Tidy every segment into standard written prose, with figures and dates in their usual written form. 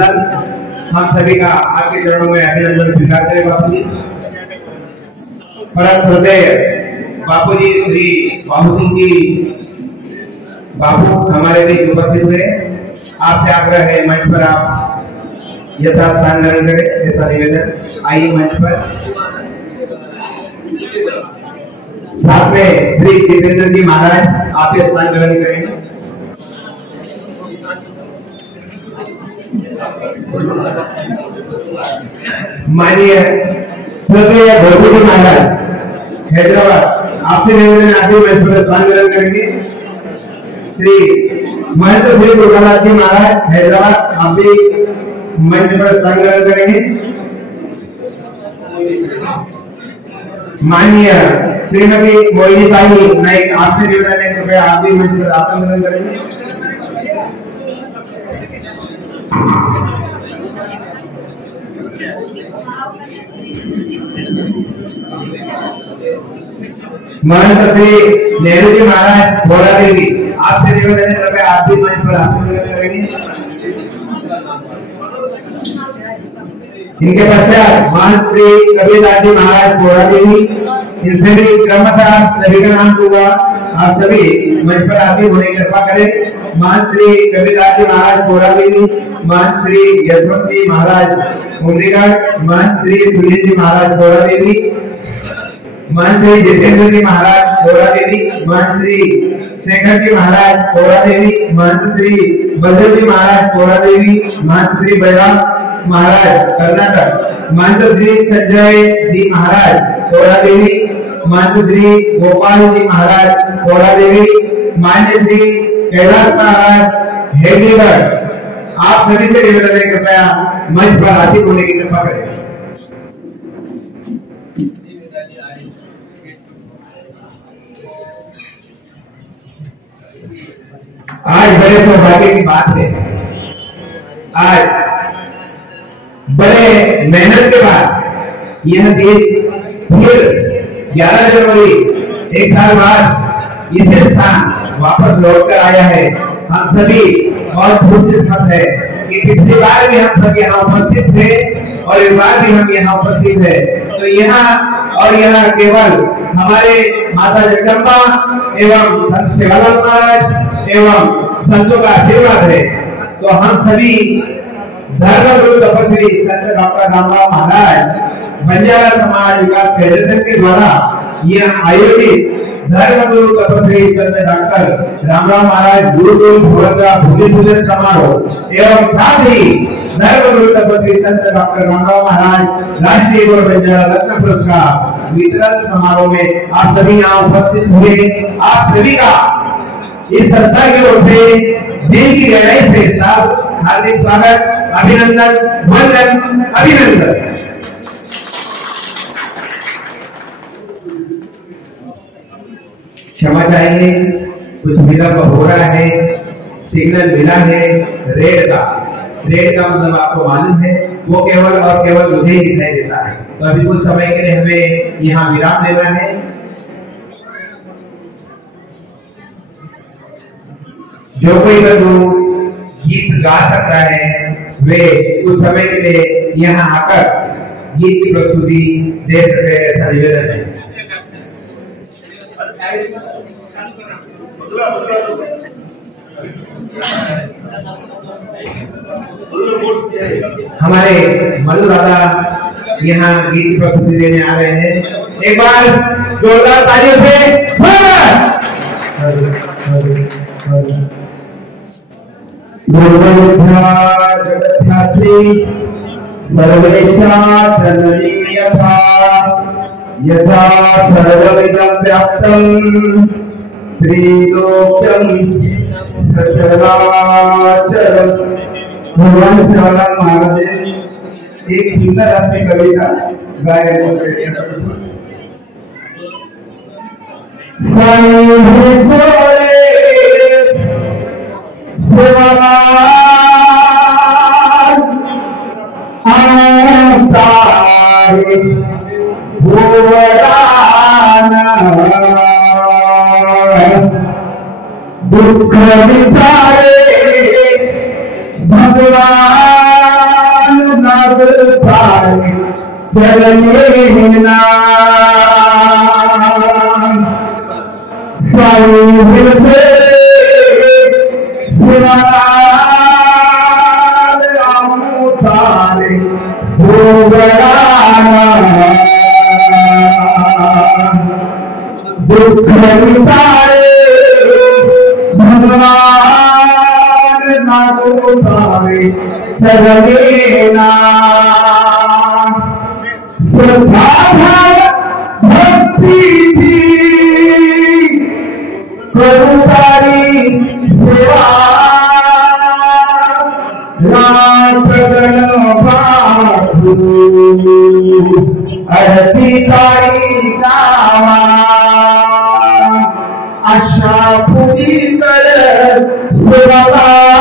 हम सभी का आपके चरणों में अभिनंदन स्वीकार करें। बापू जी परम हृदय बापू जी श्री बाबू सिंह जी बापू हमारे बीच उपस्थित हुए। आपसे आग्रह है मंच पर आप यथास्थान ग्रहण करें, ऐसा निवेदन। आइए मंच पर। साथ में श्री जितेंद्र जी महाराज आपके स्थान ग्रहण करेंगे। माननीय श्रद्धेय भोजू जी महाराज हैदराबाद आपसे निवेदन आदि मंच पर स्थान ग्रहण करेंगे। श्री महंत श्री गोपाल जी महाराज हैदराबाद आप भी मंच पर स्थान ग्रहण करेंगे। माननीय श्रीमती मोहिनी ताई नाइक आपसे निवेदन है, कृपया आप भी मंच पर आसन ग्रहण करेंगे। महंत श्री नेहरू जी महाराज बोरा देवी आपसे निवेदन है, कृपया आप भी मंच पर आसन ग्रहण करेंगे। इनके पश्चात महंत श्री कबीरदास जी महाराज बोरा देवी, इनसे भी क्रमशः सभी का नाम दूंगा, आप सभी मंच पर आते होने की कृपा करें। महंत श्री कबीरदास जी महाराज बोरा देवी, महंत श्री यशवंत जी महाराज मुंडीगढ़, महंत श्री सुनील जी महाराज बोरा देवी, महंत श्री जितेंद्र जी महाराज बोरा देवी, महंत श्री शेखर जी महाराज बोरा देवी, महंत श्री बलदेव जी महाराज बोरा देवी, महंत श्री बैराम महाराज कर्नाटक, महंत श्री संजय जी महाराज बोरा देवी, महंत श्री गोपाल जी महाराज बोरा देवी, मान्य श्री कैलाश महाराज हैदराबाद आप सभी से निवेदन है, कृपया मंच पर आसीन होने की कृपा करें। आज बड़े सौभाग्य की बात है, आज बड़े मेहनत के बाद यह देश फिर 11 जनवरी एक साल बाद इस स्थान वापस लौट कर आया है। हम सभी बहुत खुशकिस्मत है कि पिछली बार भी हम सब यहाँ उपस्थित थे और इस बार भी हम यहाँ उपस्थित है। तो यहाँ केवल हमारे माता जगदम्बा एवं संत सेवालाल महाराज एवं संतों का आशीर्वाद है। तो हम सभी धर्मगुरु तपस्वी संत डॉक्टर रामराव महाराज बंजारा समाज विकास फेडरेशन के द्वारा यह आयोजित धर्मगुरु तपस्वी संत डॉक्टर रामराव महाराज गुरुकुल भोरंगा भूमि पूजन समारोह एवं साथ ही धर्मगुरु तपस्वी संत डॉक्टर रामराव महाराज राष्ट्रीय गुरु बंजारा रत्न पुरस्कार वितरण समारोह में आप सभी यहाँ उपस्थित हुए। आप सभी का इस संस्था की ओर से दिल की गहराई से हार्दिक स्वागत, अभिनंदन, वंदन, अभिनंदन। क्षमा चाहेंगे, कुछ विलंब हो रहा है, सिग्नल मिला है रेड का मतलब आपको मालूम है, वो केवल और केवल मुझे ही दिखाई देता है। तो अभी कुछ समय के लिए हमें यहाँ विराम देना है। जो कोई बंधु गीत गा सकता है वे कुछ समय के लिए यहाँ आकर गीत की प्रस्तुति दे सके, ऐसा निवेदन है। हमारे मल्लू दादा यहाँ गीत की प्रस्तुति देने आ रहे हैं। एक बार जोरदार तालियों से जगत्यात्री सर्वेशा जननी यथा यथा सर्वमिदं व्याप्तं त्रिलोक्यं सचराचरं। भगवान सेवालाल महाराज एक सुंदर ऐसी कविता गायन दुख विचारे भगवान चलने ना साहिल से तारे हो गया दुख तारे भगवान नागो तारे चलने ना श्रद्धा भक्ति थी करुतारी सेवा अधिकारी नावा आशा पूरी कर सेवारे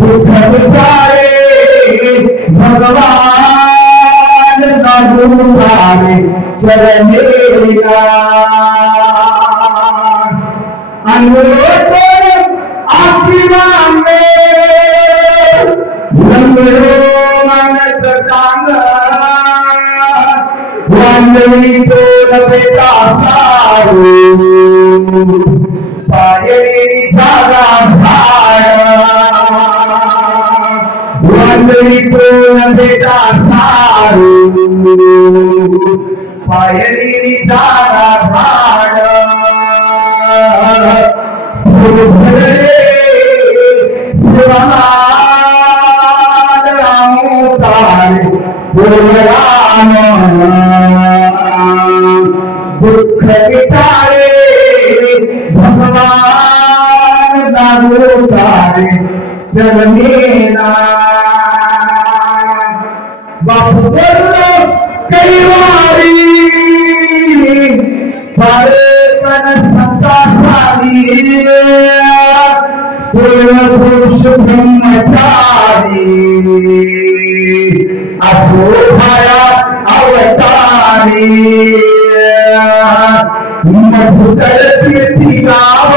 दुख सारे भगवान नागुरारे चलने अनुरोध आशीर्वाद में मन सतांग वांदनी तो बेटा सारू पायरी सारा वांदनी तो बेटा सारू पायरी सारा दुख मिटारे भगवान नागुरारे चलने ना बापू बोलो कई बारी भारत संतासारी पुरुष ब्रह्मचारी अशोभाया अवतारी मधुकर तीर्थी गाव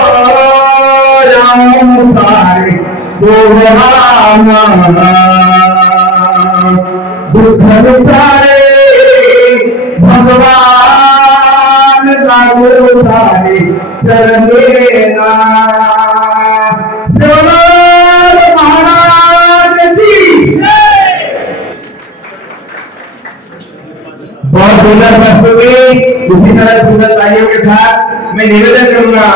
रामुतारे दुख मिटारे भगवान नागुरारे चलने ना बहुत सुंदर वस्तुएं उसी तरह सुंदर तालियों के साथ मैं निवेदन करूंगा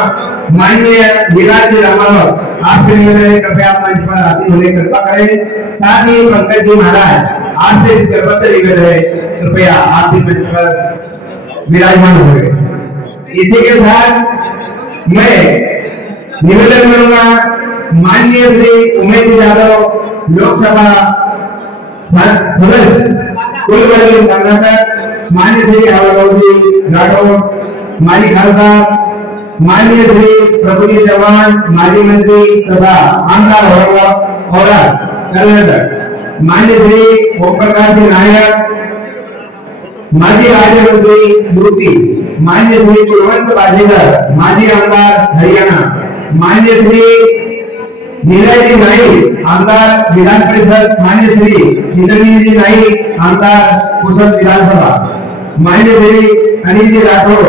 माननीय विराज जी रामावत आपसे निवेदन है कृपया आप मंच पर आसीन होने कृपा करें साथ ही पंकज जी महाराज आपसे करपत्र निवेदन है कृपया आप भी मंच पर विराजमान हो गए। इसी के साथ मैं निवेदन करूंगा माननीय श्री उमेश यादव लोकसभा सदस्य कुलबर्गी कर्नाटक माननीय श्री रावलजी राठौर माजी खासदार माननीय श्री प्रभुजी चौहान माजी मंत्री तथा आमदार और कर्नाटक माननीय श्री ओम प्रकाश जी नायक माजी राज्य मंत्री मूर्ति माननीय श्री कुलवंत बाजीगर माजी आमदार हरियाणा माननीय श्री नीरज जी नाईक आमदार विधान परिषद माननीय श्री इंद्रजीत जी नाईक आमदार पुसद विधानसभा माननीय श्री अनिल जी राठौर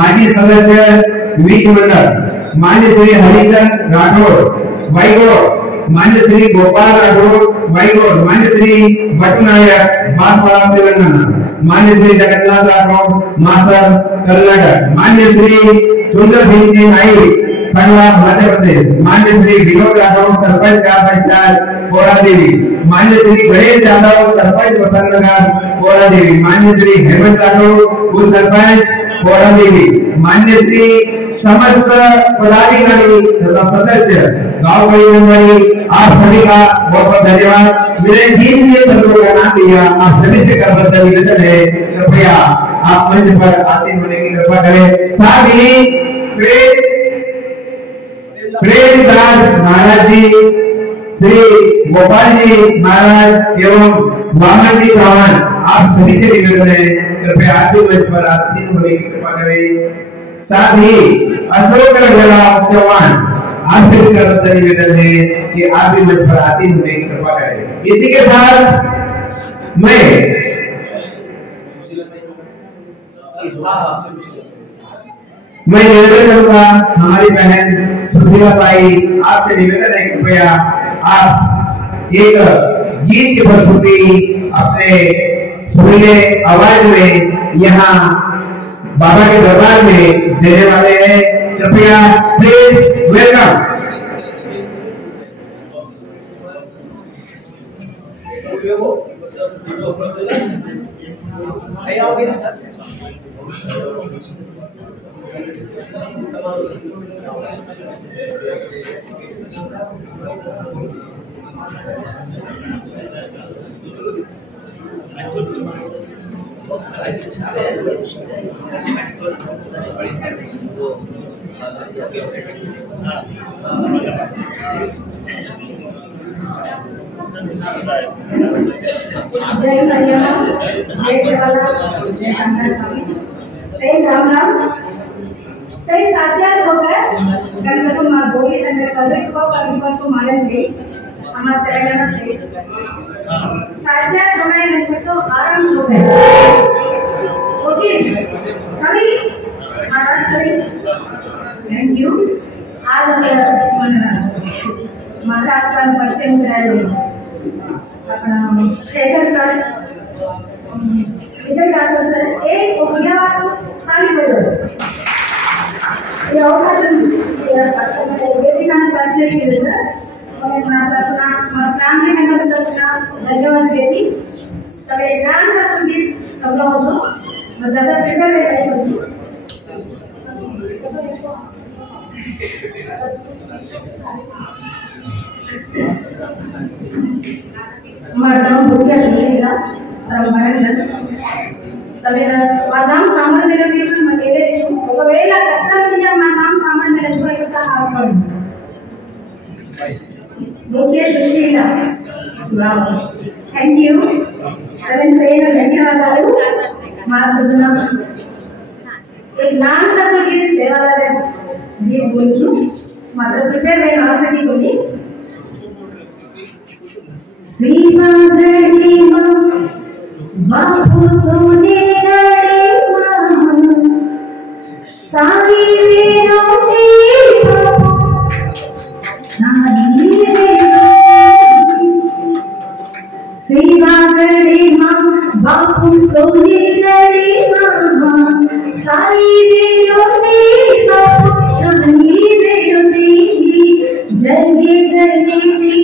माजी सदस्य विधि मंडल माननीय श्री हरिचंद राठौर वाईगोड़ माननीय श्री गोपाल राठौर वाईगोड़ माननीय श्री भट्टनायक बांसवाड़ा तेलंगाना माननीय श्री जगन्नाथ राठौर मास्टर कर्नाटक माननीय श्री सुंदर सिंह जी नाईक खंडवा मध्य प्रदेश माननीय श्री विनोद यादव सरपंच ग्राम पंचायत कोरा देवी माननीय श्री गणेश यादव सरपंच वसंतनगर कोरा देवी माननीय श्री हेमंत राठौर उप सरपंच कोरा देवी माननीय श्री समस्त पदाधिकारी तथा सदस्य गाँव परिवार आप सभी का बहुत बहुत धन्यवाद। मेरे टीम ने सबको का नाम दिया आप सभी से करबद्ध निवेदन है कृपया आप मंच पर आसीन होने की कृपा करें। साथ ही प्रेमदास महाराज जी श्री गोपाल जी महाराज एवं वामन जी चौहान आप सभी से निवेदन है कृपया आसीन मंच पर आसीन होने की कृपा करें। साथ ही अशोक चौहान आपसे भी निवेदन है कि आप भी मंच पर आते हुए कृपा करें। इसी के साथ मैं निवेदन करूंगा हमारी बहन सुशीला भाई, आपसे निवेदन है कृपया आप एक गीत की प्रस्तुति अपने सुरीले आवाज में यहाँ बाबा के दरबार में देने वाले हैं। कृपया प्लीज वेलकम। जय मरियम, जय देवाला, जय सही राम राम, सही साक्षात होकर गणपति माँ बोली तंत्र सर्विस को परिवार को मालूम गई हमारे तेलंगाना से साक्षात हमारे गणपति तो आरंभ हो गया। ओके, कभी आराम करें। Thank you. आज महाराष्ट्र में बच्चे में शेखर सर, विजय राठौर सर, एक उद्या सारी बदल ये अवकाश वेदिका परिचय केलं और प्रांतीय गणपतींना धन्यवाद देते। तर एक गाणं संगीत सभा होतो मग त्याचा पेपर द्यायचा होतो। मर्दों भूखिया सुनेगा ब्रह्मांड तभी वादाम सामर मेरे बीच में मकेले देखो वो वेला कच्चा मिलिया वादाम सामर मेरे को एक का हाथ पर भूखिया सुनेगा। वाह, थैंक यू। अभी सही धन्यवाद आलू मार्गदर्शन एक नाम का तो ये सेवा है ये बोलूं मतलब प्रिपेयर है नॉर्मली बोली श्रीमा गणिमा बापू सोने गणिमा सारी वीरों की बापू सारी वीरों श्रीमा गणिमा बापू सोने गणिमा सारी वीरों की बापू सारी वीरों की जगे जगे जी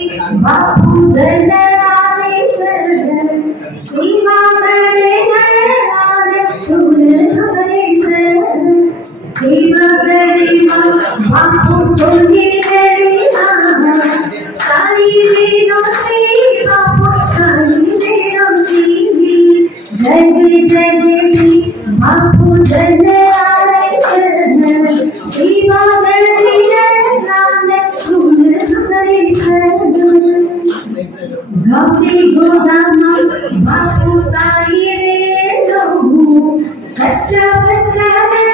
बापू गणराने शरण सीमा गणे गणराने सुन हरे शरण सीमा गणिमा बापू सोने गणिमा सारी वीरों की बापू सारी वीरों की जगे जगे जी बापू गणराने शरण सीमा गणे गणराने सुन हरे शरण गौरी गोदामा बापू साई रे लोगू बच्चा बच्चा रे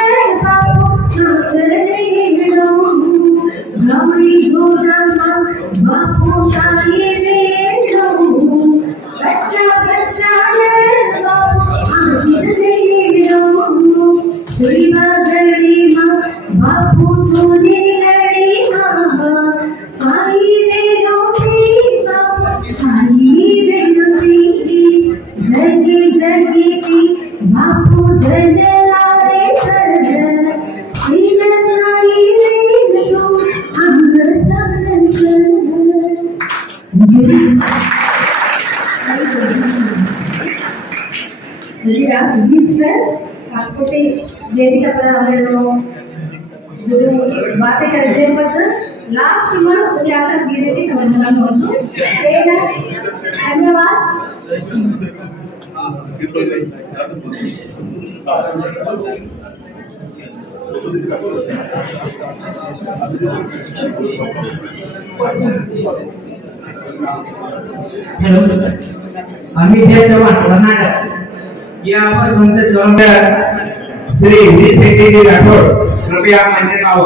बापू साथ रे लोगू गौरी गोदामा बापू साई रे लोगू बच्चा बच्चा रे बापू साथ रे लोगू श्रीमा गणिमा बापू सोने गणिमा साई रे लोगू सारी वेदों जगे जगे की बापू गणराने शरण सीना सारी वेदों अमृत संकलन। jadi आप गीत आपको ते वेदिका पर आले लोग जो बातें करते हैं बस लास्ट में क्या कर गिरे थे कमेंट में धन्यवाद। हेलो, अमित चव्हाण कर्नाटक या संत श्री वी शेट्टी राठौर कृपया मंच में आओ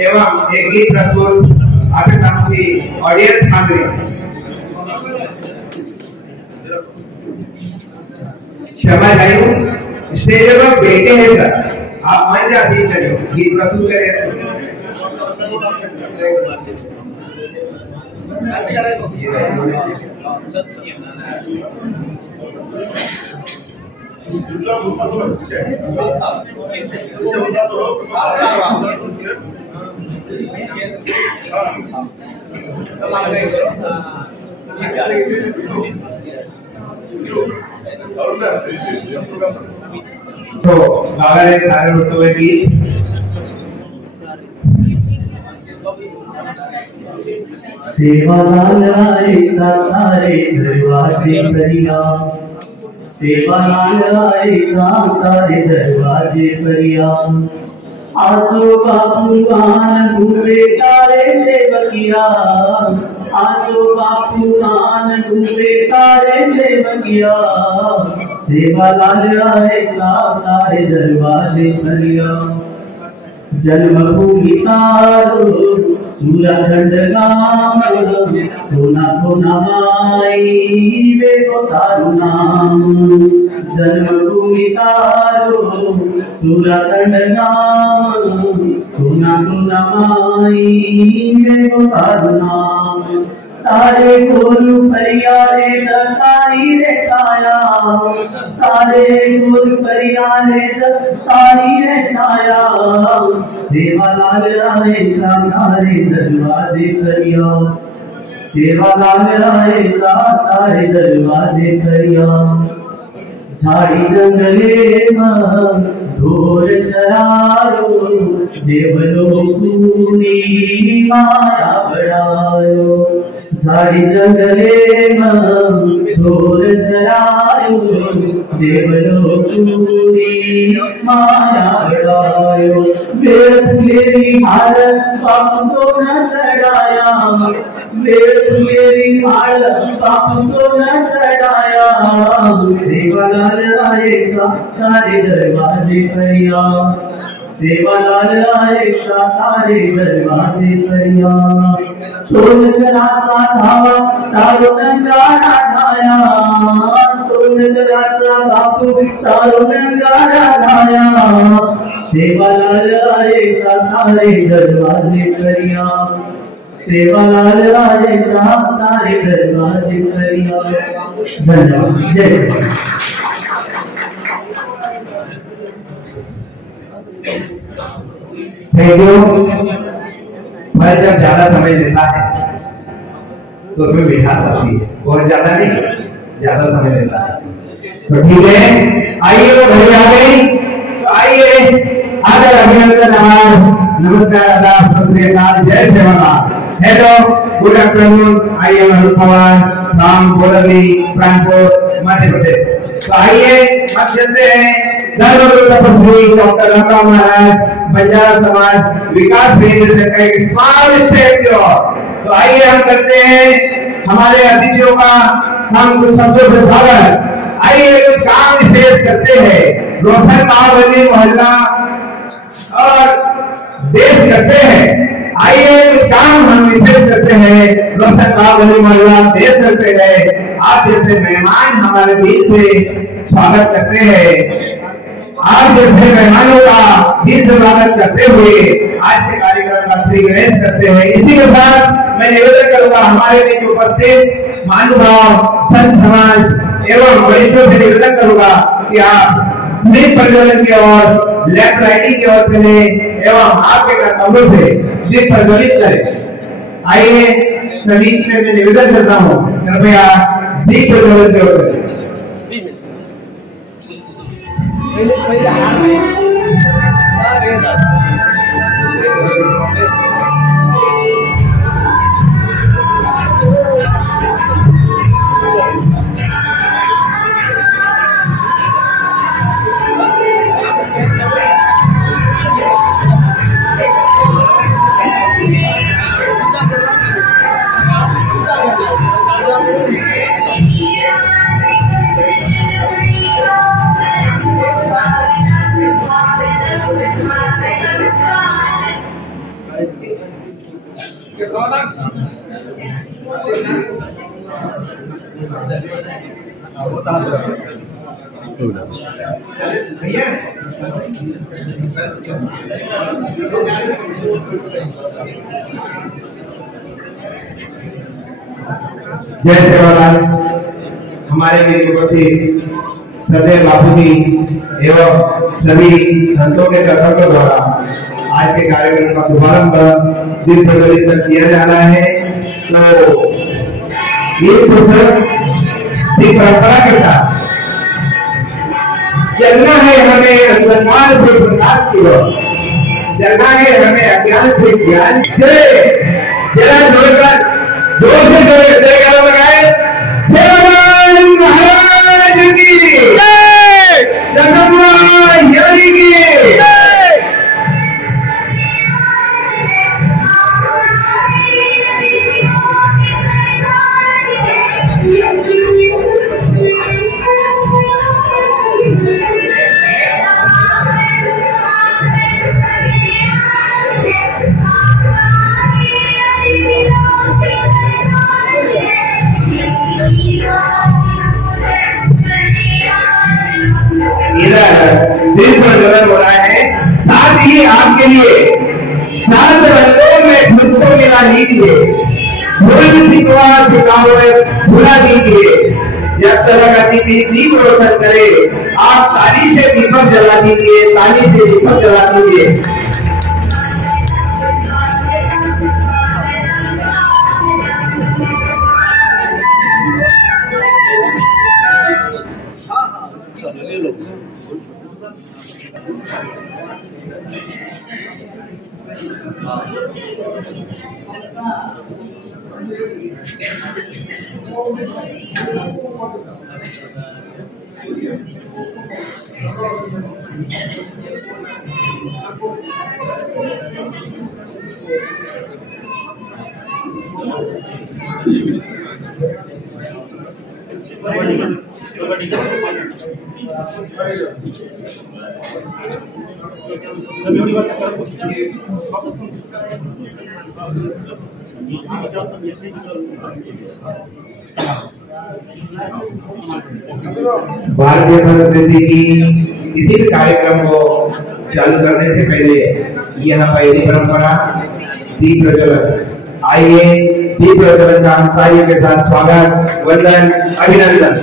एवं एक गीत प्रस्तुत आपके सामने ऑडियंस मांगे। क्षमा करें, स्टेज पर बैठे हैं सर, आप मंच आसीन करिए, गीत प्रस्तुत करें। तो बाबा ने सारे उठते हुए गीत सेवालाल आए सारे दरवाजे परिया, सेवालाल आए सारे दरवाजे परिया। आजो बापूमान घूमे तारे सेवकिया, आजो बापूमान घूमे तारे सेवकिया। सेवालाल आए सारे दरवाजे परिया। जन्मभूमि तारो सूरखंड गाम, सोना सोना माई वे को तारू नाम। जन्मभूमि तारो सूरखंड गाम, सोना सोना माई वे को तारू नाम। तारे गोलू परियारे दताई रे छाया, तारे गोलू परियारे दताई रे छाया। सेवालाल आए सारे दरवाजे परिया, सेवालाल आए सारे दरवाजे परिया। झाड़ी जंगले ढोर चरायो, देवलो सुनी माया बढ़ायो। झाड़ी जंगले ढोर चरायो, देवलो सुनी माया बढ़ायो। मेरी हालत बाप को न चढ़ाया, मेरी हालत बाप को न चढ़ाया। सेवालाल आए सारे दरवाजे परिया, सेवालाल आए सारे दरवाजे परिया। सोन कराचा धावा तारो नंगारा धाया, सोन कराचा बापू तारो नंगारा धाया। सेवालाल आए सारे दरवाजे परिया, सेवालाल आए सारे दरवाजे परिया। धन्यवाद। जय थैंक यू। मैं जब ज्यादा समय लेता है तो उसमें मिठास आती है, बहुत ज्यादा नहीं, ज्यादा समय लेता है तो ठीक है। आइए वो घड़ी आ गई तो आइए आदर अभिनंदन नमस्कार आदाब सत जय Sevalal. Hello good afternoon, I am Arun Pawar from Borli Frankfurt Madhya Pradesh. तो आइए हम चलते हैं धर्मगुरु डॉक्टर रामराव महाराज बंजारा समाज विकास केंद्र से एक स्मॉल स्टेप की ओर। तो आइए हम करते हैं हमारे अतिथियों का हम कुछ शब्दों से स्वागत। आइए कुछ काम विशेष करते हैं, रोशन महाबली मोहल्ला और देश करते हैं। आइए कुछ काम हम विशेष करते हैं, रोशन महाबली मोहल्ला देश करते हैं। आप जैसे मेहमान हमारे बीच से स्वागत करते हैं। आज जैसे मेहमानों का गीत स्वागत करते हुए आज के कार्यक्रम का श्री गणेश करते हैं। इसी के साथ मैं निवेदन करूंगा हमारे बीच उपस्थित महानुभाव संत समाज एवं वरिष्ठों से निवेदन करूंगा कि आप दीप प्रज्वलन की ओर लेफ्ट राइटिंग की ओर से एवं आपके कर्तव्यों से दीप प्रज्वलित करें। आइए सभी से मैं निवेदन करता हूँ कृपया दीप प्रज्वलन की ओर करें। पहले हार Thank you. जय सेवालाल। हमारे उपस्थित श्रद्धेय बापूजी एवं सभी संतों के कर्तव्य द्वारा आज के कार्यक्रम का शुभारंभ दीप प्रज्वलित किया जा रहा है। तो ये पुस्तक सिख परंपरा के साथ चलना है हमें, अंधकार से प्रकाश की ओर चलना है हमें, अज्ञान से ज्ञान से। जरा जोरदार जोर से जयकारा लगाए। सेवालाल महाराज की जय, जगन्नाथ यानी की जय। दिल प्रज्वलन हो रहा है। साथ ही आपके लिए शांत रंगों में खुद को मिला लीजिए, भूल सिकवा सिकावट भुला दीजिए। जब तक अतिथि दीप रोशन करे, आप ताली से दीपक जला दीजिए, ताली से दीपक जला दीजिए। भारतीय संस्कृति की किसी भी कार्यक्रम को चालू करने से पहले यह पहली परंपरा दीप प्रज्वलन। आइए दीप प्रज्वलन का तालियों के साथ स्वागत, वंदन, अभिनंदन।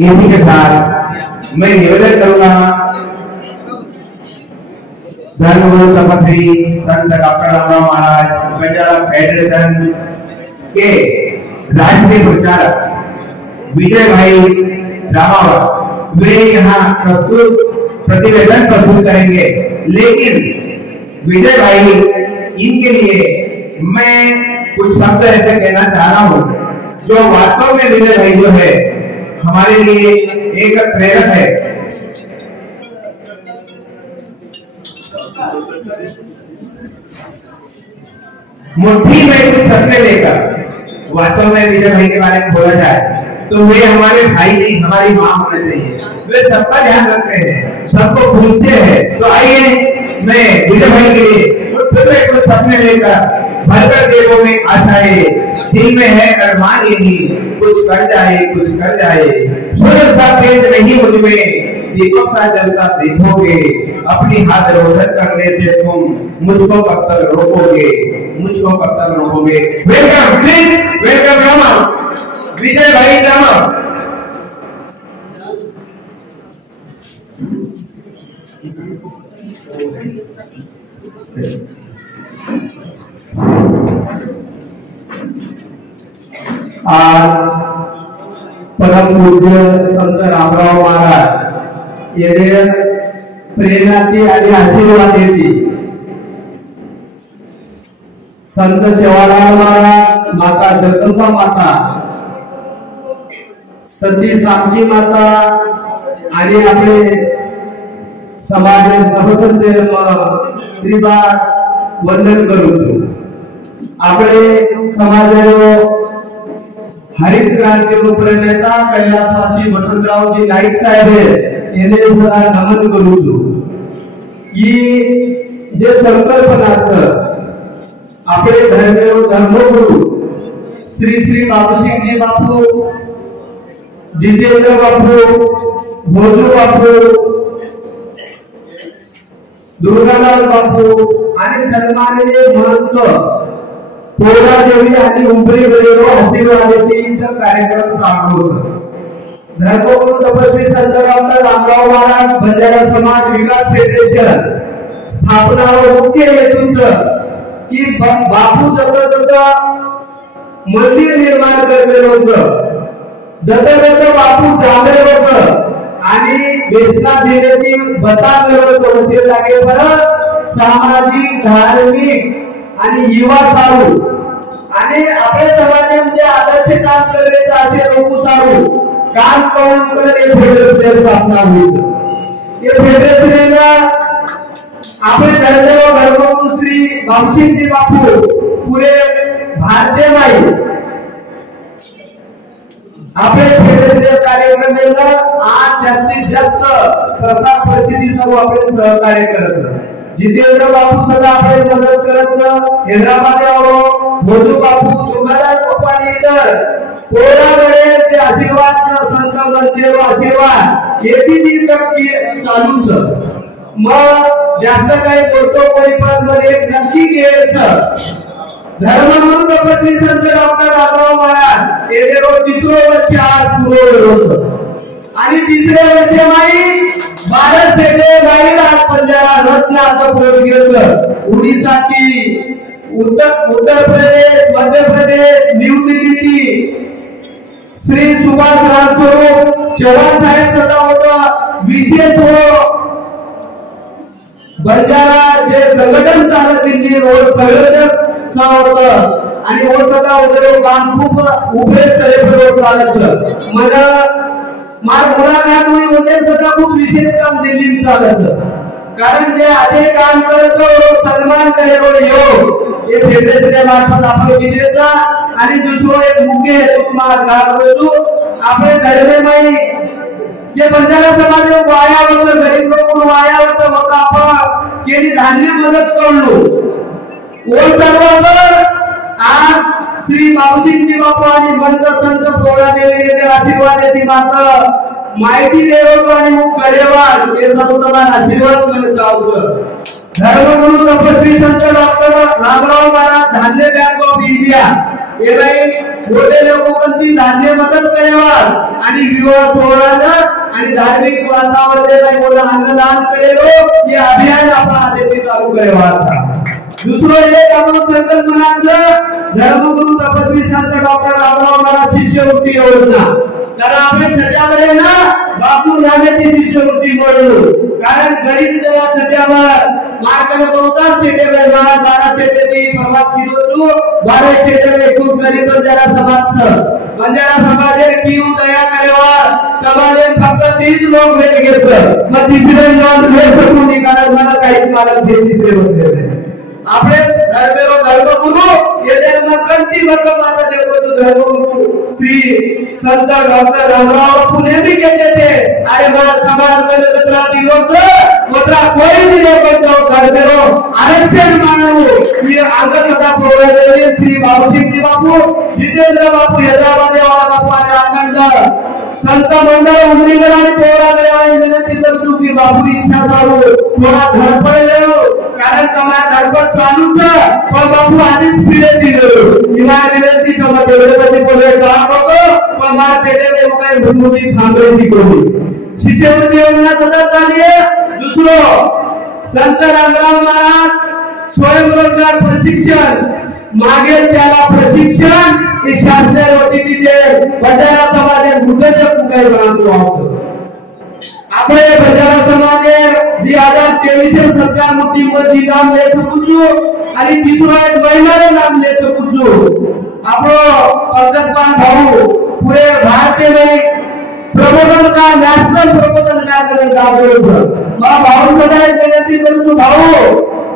इसी के साथ मैं निवेदन करूंगा धर्मगुरु तपस्वी संत डॉक्टर रामराव महाराज बंजारा फेडरेशन के राष्ट्रीय प्रचारक विजय भाई रामावत, वे यहाँ प्रतिवेदन प्रस्तुत करेंगे। लेकिन विजय भाई, इनके लिए मैं कुछ शब्द ऐसे कहना चाह रहा हूँ जो वास्तव में विजय भाई जो है हमारे लिए एक प्रेरक है। मुट्ठी में कुछ सपने लेकर, वास्तव में विजय भाई के बारे में बोला जाए तो वे हमारे भाई नहीं, हमारी माँ होना चाहिए। वे सबका ध्यान रखते हैं, सबको पूछते हैं। तो आइए मैं विजय भाई के लिए कुछ सपने लेकर भरकर देवों में आशाएं, दिल में है अरमान यही, कुछ कर जाए, कुछ कर जाए। सूरज सा तेज नहीं मुझ में, दीपक सा जलता देखोगे। अपनी हाथ रोशन करने से तुम मुझको कब तक रोकोगे, मुझको कब तक रोकोगे। वेलकम प्लीज, वेलकम रामा, विजय भाई रामा। आज परम पूज्य संत रामराव महाराज येथे प्रेरणाची आणि आशीर्वादाची संत सेवालाल महाराज, माता जगदंबा माता, सती सामजी माता आणि आपले समाज सभासद श्रीबाद वंदन करू। आपले समाज हरित क्रांति प्रणेता कैलासवासी वसंतरावजी नाईक साहेब यांनी सुद्धा नमन करू। की जे संकल्पनाचं आपले धर्मगुरु श्री श्री बाबूसिंगजी बापू, जितेंद्र बापू, भोजू बापू, दुर्गालाल बापू आणि सन्माननीय महंत पोरादेवी आणि उंबरी गलेलो आशीर्वादाचा कार्यक्रम चालू होता। धर्मगुरु तपस्वी संत डॉक्टर रामराव महाराज बंजारा समाज विकास फेडरेशन स्थापना व मुख्य हेतूचं की बापू जसं मंदिर निर्माण करलेलं होतं, जसं बापू जागलेलं होतं आणि वेसना देण्याची बतावलं होतं लागे परत सामाजिक धार्मिक आणि युवा सारू आणि आपल्या समाजामध्ये आदर्श काम करण्याचं असे लोक सारू काम करून हे फेडरेशन स्थापना होईल। हे फेडरेशनला आपले धर्मगुरु श्री बाबूसिंगजी बापू पुरे भारतीय माई आपले फेडरेशन कार्यक्रम आज जास्तीत जास्त प्रसार प्रसिद्धी सर्व आपण सहकार्य करायचं। जितेंद्र बापू सदा आपले मदत करायचं। हैदराबाद भोजू बापू, दुर्गालाल बापू आणि इतर पोराकडे ते आशीर्वाद संत मंदिर आशीर्वाद येती चालूच। मग जास्त काही बोलतो कोणी पण मध्ये नक्की घ्यायचं। धर्मगुरु तपस्वी संत डॉक्टर रामराव महाराज येथे रोज 3रं वर्ष आज पुरवलं होतं आणि 3ऱ्या वर्षी माई 12 पेटे बाहेर आज पंजारा रत्न आता पुरवलं गेलं। उडीसा की उत्तर प्रदेश, मध्य प्रदेश, न्यू दिल्ली श्री सुभाष राजस्वरूप चव्हाण साहेब सदा होता विशेष हो बंजारा जे संघटन चालत दिल्ली रोड संयोजक होतं आणि ओळखता वगैरे काम खूप उभे तरेपर्यंत चालायचं। मला होते सध्या खूप विशेष काम दिल्लीत चालायचं कारण ते आधी काम करतो सन्मान करेल योग हे फेडरेशन मार्फत आपण विजेचा आणि दुसरं एक मुख्य हेतू तुम्हाला दाखवतो। आपले धर्ममय जे बंजारा समाज वायावर गरीब लोक वायावर होता आपण केली धान्य मदत करलो आज श्री बाबूसिंगजी बापू आणि मंत संत पोरादेवी येथे आशीर्वादाची मात्र माहिती देवतो आणि करेवाल हे तुम्हाला आशीर्वाद करायचा। धर्मगुरु तपस्वी संत डॉक्टर रामराव महाराज धान्य बँक ऑफ इंडिया मोठे लोकांची धान्य मदत करेवाल आणि विवाह सोहळ्याला आणि धार्मिक वातावरणाला अन्नदान करेलो हे अभियान आपण आधी चालू करेवाल। दुसरं एक आपण संकल्पनाचं धर्मगुरु तपस्वी संत डॉक्टर रामराव महाराज शिष्यवृत्ती योजना तर आपण सध्याकडे ना बापू रामेची शिष्यवृत्ती मिळवलो कारण गरीब सध्यावर मार्गाने बहुतांश पेटेवर 12 पेटेची प्रवास किलो 12 पेटेवर खूप गरीब बंजारा समाज किंवा दया करेवा समाज फक्त 3 लोक भेट घेतलं मग तिसरे लोक भेट कोणी कारण मला काही मालक देते होते आपले धर्मगुरु येथे कंची माता देवतो धर्मगुरु श्री संत डॉक्टर रामराव पुणे भी कहते थे अरे मां समाज में जतरा दिवस उतरा कोई भी नहीं बचो धर्मेरो आरक्षण मानू ये आगत कथा प्रोग्राम श्री बाबूसिंगजी बापू, जितेंद्र बापू, हैदराबाद बापू आणि अखंड संत मंडळ उमरीगर आणि पोरागडे विनंती करतो की बापू इच्छा चालू थोडा धडपड कारण तुम्हाला धडपड चालूच पण बापू आधीच फिरे दिलो किंवा विनंती समजले बोले काम होतो पण मला पेटे काय भूमिती थांबवायची कोणी शिष्यवृत्ती योजना सतत चालली आहे। दुसरं संत रामराव महाराज स्वयंरोजगार प्रशिक्षण मागेल त्याला प्रशिक्षण हे शासनाने होती तिथे बंजारा समाज मुद्द्याचे कुठे बनवतो આપણે બજાર સમાજે 2023 સરકાર મુઠ્ઠીમાંથી નામ લે શકું છું અને બીજું એક મહિલાનું નામ લે શકું છું। આપણો પંકજપાલ ભાऊ પૂરે ભારતમાં પ્રબોધન का नॅशनल प्रबोधन कार्यक्रम राबवतो। मला भाऊंकडे विनंती करतो भाऊ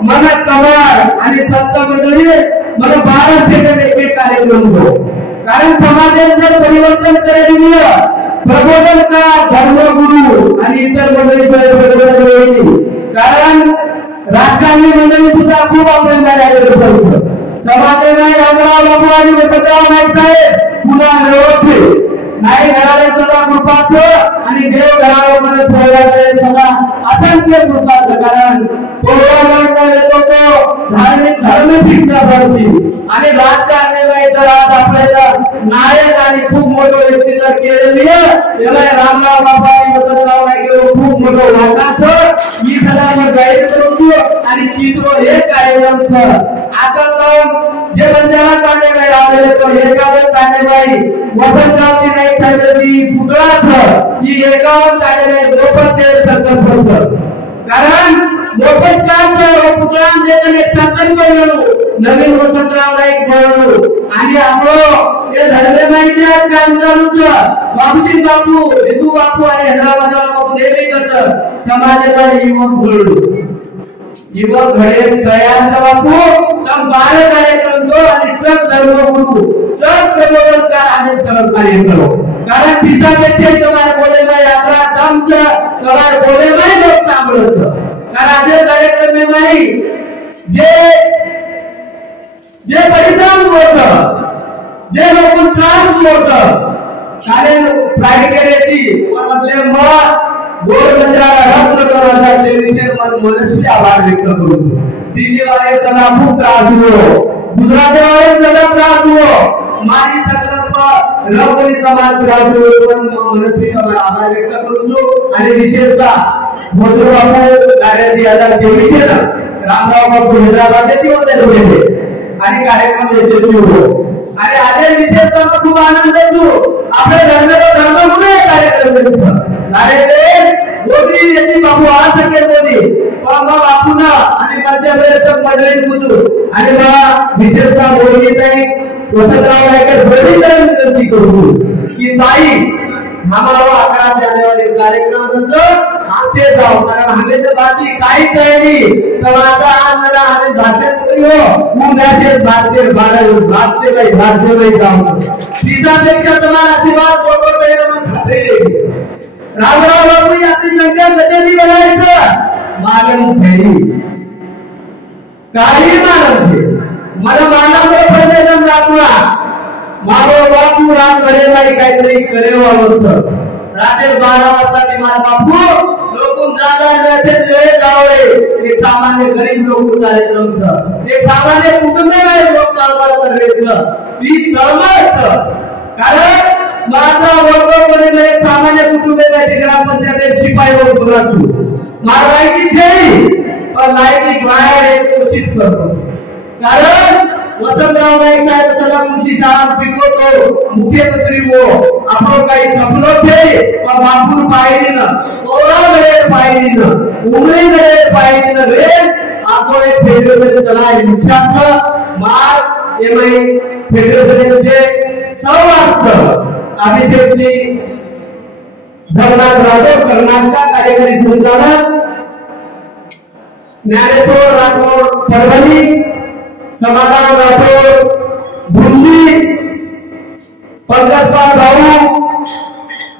मला कमाल आणि संत मंडळी मला 12 सेकंद एक कार्यक्रम हो कारण समाजाचं परिवर्तन करायला प्रबोधन का धर्मगुरु आणि इतर मंडळी कारण समाजसेवी मंडळी सुद्धा खूप आपण समाजसेवी रामराव बापू आणि वसंतराव नाईक साहेब पुन्हा व्यवस्थित नाही घराला सदा कृपाचं आणि देव घरामध्ये ठेवल्याचे सदा असंख्य कृपाचं कारण येतो तो धार्मिक शिक्षणासाठी आणि राजकारणी जर आज आपल्याला नायक आणि खूप मोठं व्यक्ती जर केलेली त्याला रामराव बापा आणि वसंतराव नाईक खूप मोठं वाटाचं मी सदा गाईड करतो आणि चित्र हे कार्यक्रम आता जे बंजारा कांडेबाई आलेले तो एकावन्न कांडेबाई वसंतराव नाईक साहेबांची पुतळा ही एकावन्न कांडेबाई मोफत संकल्प कारण मोफत पुतळा संकल्प नवीन वसंतराव नाईक बनवलो आणि आपलं हे धर्मेमाईच्या काम चालूच बापूजी बापू हिंदू बापू आणि हैदराबाद बापू नेहमी कसं समाजाला युवक घडलो युवक घडे तयार बापू तम बाल कार्यक्रम तो आणि सब धर्मगुरु सब प्रबोधनकार आणि सर्व कार्य करो कारण पिता पेक्षा तुम्हाला बोले में यात्रा तमचं तुम्हाला बोले में लोक सांभाळत कारण आज कार्यक्रम में जे परिश्रम होतं जे लोक त्रास होतं कारण प्रायव्हेट मधले मग गोरगरिबाला रक्त करण्यासाठी विशेष मनस्वी आभार व्यक्त करतो दिल्लीवाले सदा खूप त्रास हुओ गुजरातवाले सदा त्रास हुओ मारी संकल्प रवनी समाज त्रास हुओ पण मनस्वी आभार व्यक्त करतो आणि विशेषतः भोजराव बापू कार्याची आधार ठेवली केला रामराव बापू हैदराबाद येथे होते आणि कार्यक्रम यशस्वी हो आणि आज विशेषतः खूप आनंद होतो आपल्या धर्मगुरू कार्यक्रम मोदी यदि बापू आ सके मोदी पण बापूना आणि त्यांच्या वेळेस मंडळी बुजू आणि मला विशेषतः मोदी ताई वसंतराव नाईक विनंती करू की ताई हमारा 11 जानेवारी कार्यक्रमाचं आते जाओ कारण हमें तो बाकी काहीच नाही तर आता आज जरा आम्ही भाषण करू उद्याचे भारतीय जाऊ सीतापेक्षा तुम्हाला आशीर्वाद फोटो तयार खाते रामराव बापू याची संख्या कधी बनायचं मालम फेरी काही मालम थे मला मानव प्रबंधन दाखवा मारो बापू राम करेबाई काहीतरी करेवा होतं रात्री 12 वाजता मार बापू लोकून जागा मेसेज वेळ जावळे एक सामान्य गरीब लोक कार्यक्रम एक सामान्य कुटुंब लोक करायचं ती तळमळ कारण माझा वर्गपणे सामान्य कुटुंबाची ग्रामपंचायत शिपाई वर बोलाचू मारवायची छेडी पण लायकी बाहेर कोशिश करतो कारण वसंतराव नाईक साहेब त्याला कृषी शाळा शिकवतो मुख्यमंत्री हो आपण काही सपनो थे पण बापू पाहिजे ना कोराकडे पाहिजे ना उमरीकडे पाहिजे ना रे आपण एक फेडरेशन चला इच्छा मार एमआई फेडरेशनचे सर्वात अभिषेकजी जगन्नाथ राठोड कर्नाटक कार्यकारी संचालक ज्ञानेश्वर राठोड परभणी समाधान राठोड भुंजी पंकजपाल राऊ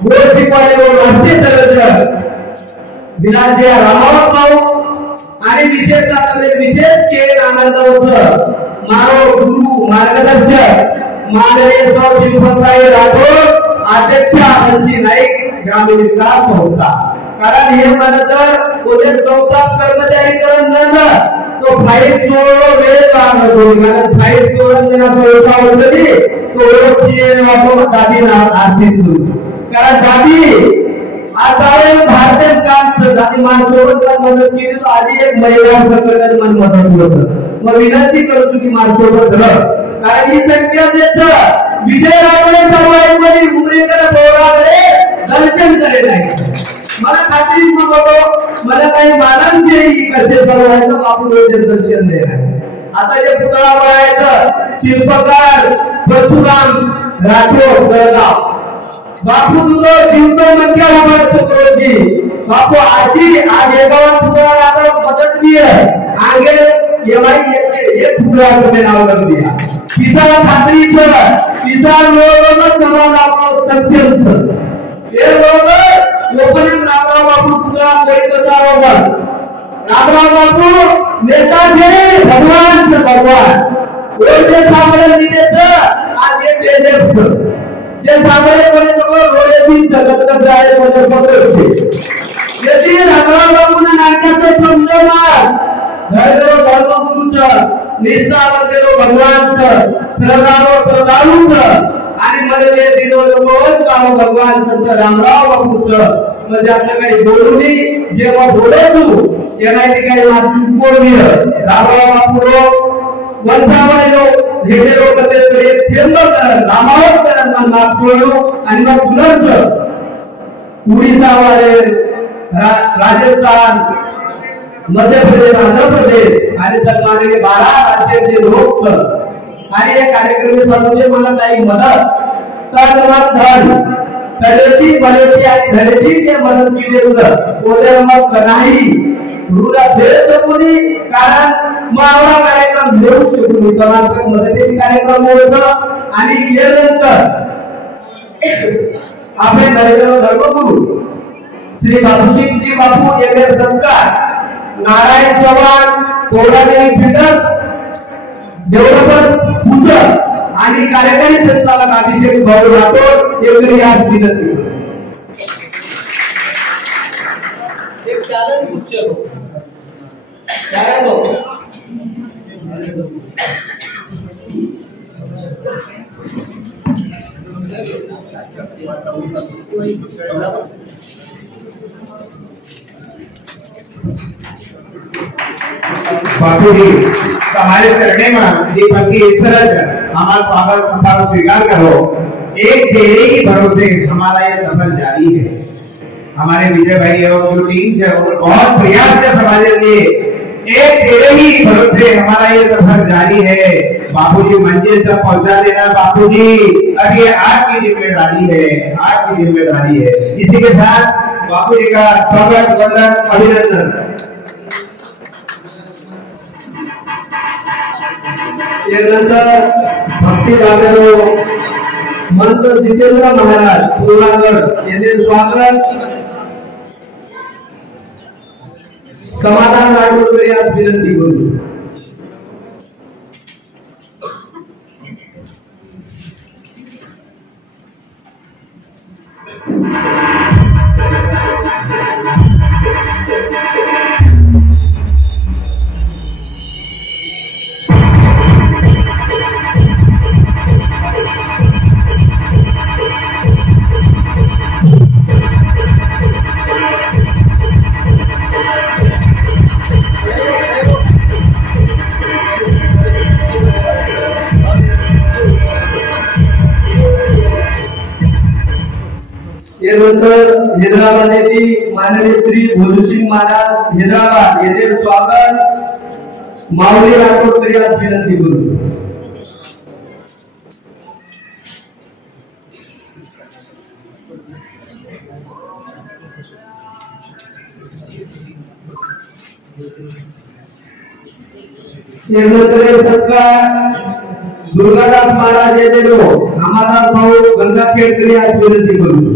गोरशिकवाडी राष्ट्रीय संयोजक विराजे रामावत राऊ आणि विशेष के आनंद होतं मारो गुरु मार्गदर्शक माननीय सौ शिवपंतराव राठोड अध्यक्ष अशी नाईक ग्रामीण विकास संस्था कारण हे मनसर उद्या संस्था कर्मचारी करून झालं तो फाईल चोरो वेळ लागतो कारण फाईल चोरून देणार संस्था होती तो ओळखीचे वापरून दादी ना आर्थिक कारण दादी आता भारतीय काम जाती माणसोबत मदत केली तर आधी एक महिला प्रकरण मन मदत होतं मग विनंती करतो की माणसोबत रह कारण ही संख्या देतं विजयरावळे सर्वांमध्ये उमरेकर बोराकडे दर्शन करे नाही मला खात्री होतो मला काही मानन जे कसे सर्वांचं बापू दर्शन देणार आता जे पुतळा बनायचं शिल्पकार परशुराम राठोड जळगाव बापू तुझं जीवतो म्हणजे आवडतो करोजी बापू आजी आज एकावर पुतळा आता मदत की आगे ये भाई एक पुतळा तुम्ही नाव कर दिया किसान खात्री कर किसान लोगों समाज आपको सक्षम कर ये लोग लोकांनी रामराव बापू पुतळा कोई कसा होगा रामराव बापू नेता थे भगवान से भगवान और जे सामने दिले था आज ये तेजस जे सामने कोणी तो रोडे जगत का जाए म्हणजे पकड छे यदि रामराव बाबूना नाटकाचे समजणार धर्म धर्मगुरूचं निष्ठावतेरो भगवानचं श्रद्धावर श्रद्धाळूचं आणि मध्ये ते दिनोदोन काम भगवान संत रामराव बापूचं म्हणजे आपलं काही बोलू नये जेव्हा बोलतो तेव्हा ते काही वाचून बोलली रामराव बापू वंशावळीलो हेडेरो कते एक थेंब रामावत करना नागपूरलो आणि मग पुनर्च उडीसा वाले राजस्थान मध्य प्रदेश आंध्र प्रदेश आणि सन्माननीय 12 राज्याचे लोक आणि या कार्यक्रमासाठी मला काही मदत धन तळेची बलेची आणि धरेची जे मदत केली होतं ओल्या मग नाही रुला भेट कोणी कारण मावळा कार्यक्रम घेऊ शकतो तमाशा मदतीचे कार्यक्रम होतं आणि यानंतर आपले नरेंद्र धर्मगुरू श्री बाबूजी बापू यांचे सत्कार नारायण चव्हाण कोडादेवी फिटर्स डेव्हलपर पूजक आणि कार्यकारी संचालक अभिषेक भाऊ राठोड यांनी आज विनंती एक शालन पूज्य काय हो बापू जी हमारे चरणे में दीपक की इस तरह हमारा स्वागत संभाव स्वीकार करो एक तेरे ही भरोसे हमारा ये सफर जारी है हमारे विजय भाई और जो टीम है वो बहुत प्रयास से समाज के लिए एक तेरे ही भरोसे हमारा ये सफर जारी है बापूजी मंजिल तक पहुंचा देना बापूजी अब ये आपकी जिम्मेदारी है आपकी जिम्मेदारी है इसी के साथ बापूजी का स्वागत वंदन अभिनंदन त्यानंतर भक्ती लागलो मंत जितेंद्र महाराज पुलागड यांचे स्वागत समाधान नागपूरकर यास विनंती करू हैदराबाद येथील माननीय श्री भोजसिंग महाराज हैदराबाद येथे स्वागत माऊली राठोड यास विनंती करू दुर्गादास महाराज येथे रामादास भाऊ गंगाखेडकर यास विनंती करू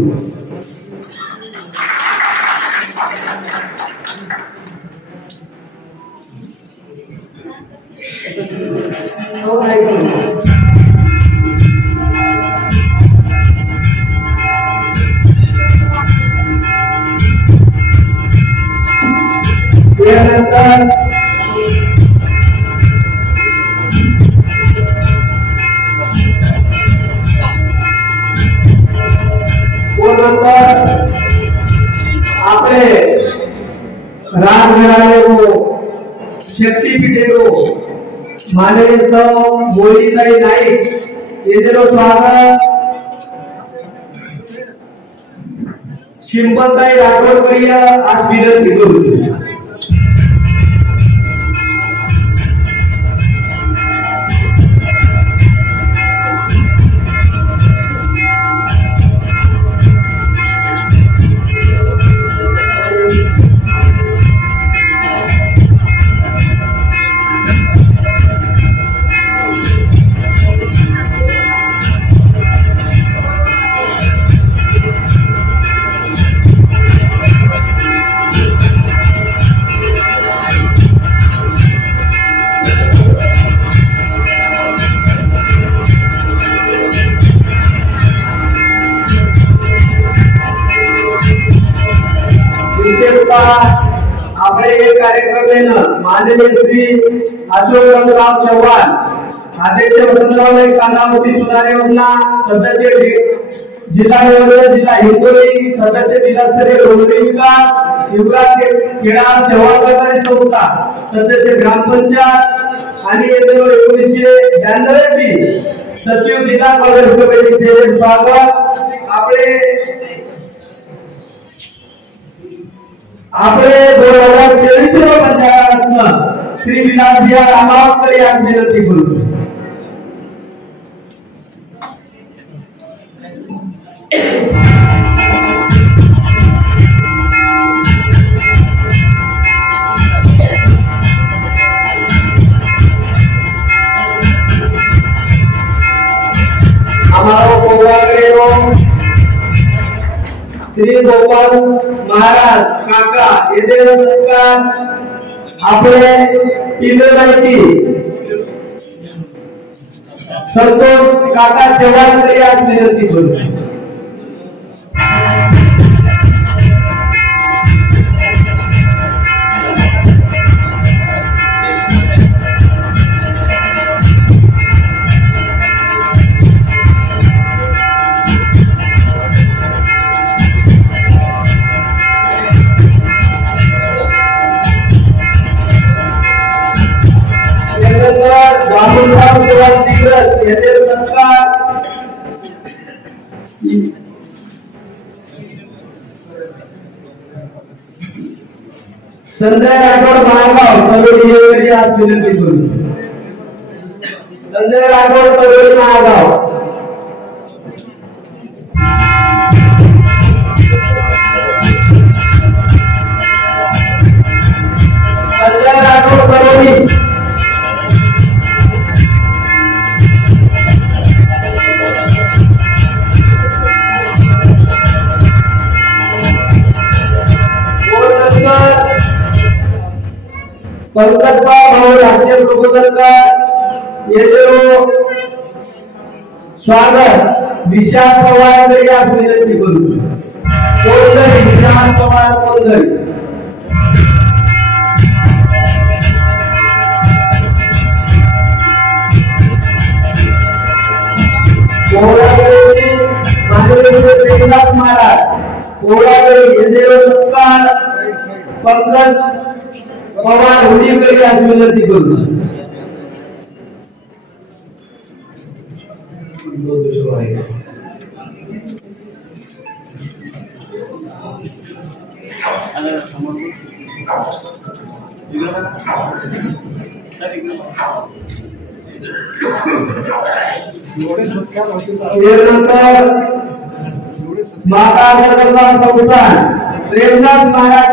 आपले राजघराणे शक्तीपीठे माननीय सौ मोहिनीताई नाईक येथे स्वागत शिंपताई राठोड आज विनंती करू संघटनेनं माननीय श्री अशोकराव चव्हाण अध्यक्ष वसंतराव कानावती सुधार योजना सदस्य जिल्हा लेवल जिल्हा हिंगोली सदस्य जिल्हास्तरीय रोटरी विकास युवराज खेळा सेवा सहकारी संस्था सदस्य ग्रामपंचायत आणि 1992 सचिव जिल्हा काँग्रेस कमिटीचे स्वागत। आपले 2023 पंचायत श्री विलास रामावकर यांची विनंती करू। हमारो प्रोग्राम श्री गोपाल महाराज काका येथे सत्कार आपले टीमची संतोष काका चव्हाण यांची विनंती करू। संजय राठोड महागाव तरोडी आज विनंती करू। संजय राठोड तरोडी महागाव संजय राठोड तरोडी पंकज भाऊ राष्ट्रीय प्रबोधनकार येथे स्वागत विशाल पवार यांची विनंती करू। विशाल पवार महाराज पंकज पवार हुडीकर यांची विनंती करू। प्रेमदास महाराज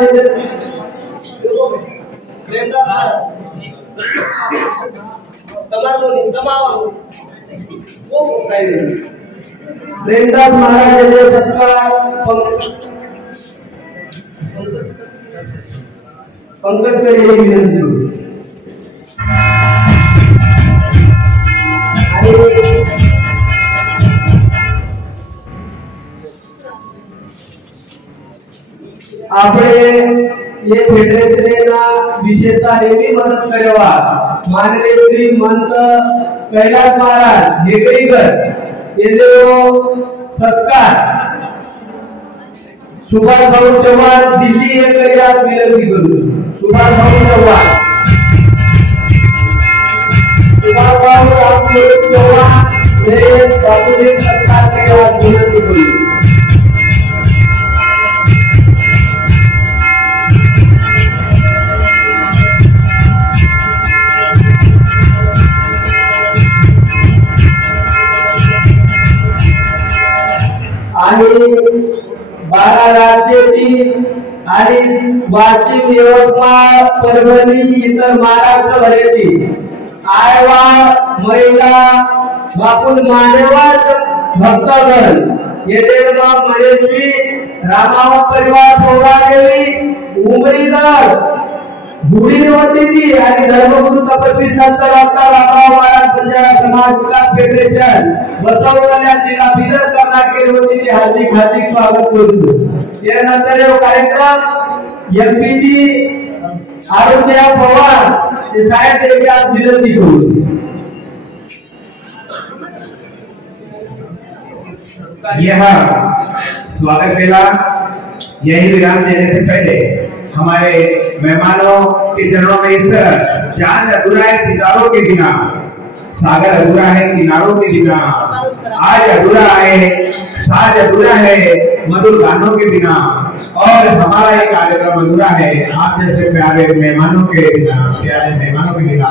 प्रेमदास महाराज पंकज करी विनंती ये फेडरेशन विशेषतः नेहमी मदत करावा। माननीय श्री मंत कैलास महाराज हेगडीकर यांचे सत्कार सुभाष भाऊ चव्हाण दिल्ली येथे विनंती करू। सुभाष भाऊ चव्हाण हे बापूजी सत्कार करावा विनंती करू। आणि 12 राज्याची आणि वाशिम यवतमाळ परभणी इतर महाराष्ट्रभराची आयवा महिला बापूल मान्यवर भक्तगण येथे महेश्वी रामावत परिवार पौरादेवी उमरीगड गुढीवती आणि धर्मगुरु तपस्वी संत डॉक्टर रामराव महाराज पंजाब समाज विकास फेडरेशन बसवकल्याण जिल्हा बिदर कर्नाटक वतीचे हार्दिक स्वागत करतो। यानंतर कार्यक्रम एमपीजी आरुण्या पवार ते शाळेत एक आज विनंती करू. यह स्वागत मेला यही विराम देने से पहले हमारे मेहमानों के चरणों में इस तरह चांद अधूरा है सितारों के बिना, सागर अधूरा है किनारों के बिना, आज अधूरा है साज अधूरा है मधुर गानों के बिना, और हमारा ये कार्यक्रम अधूरा है आप जैसे प्यारे मेहमानों के बिना, प्यारे मेहमानों के बिना।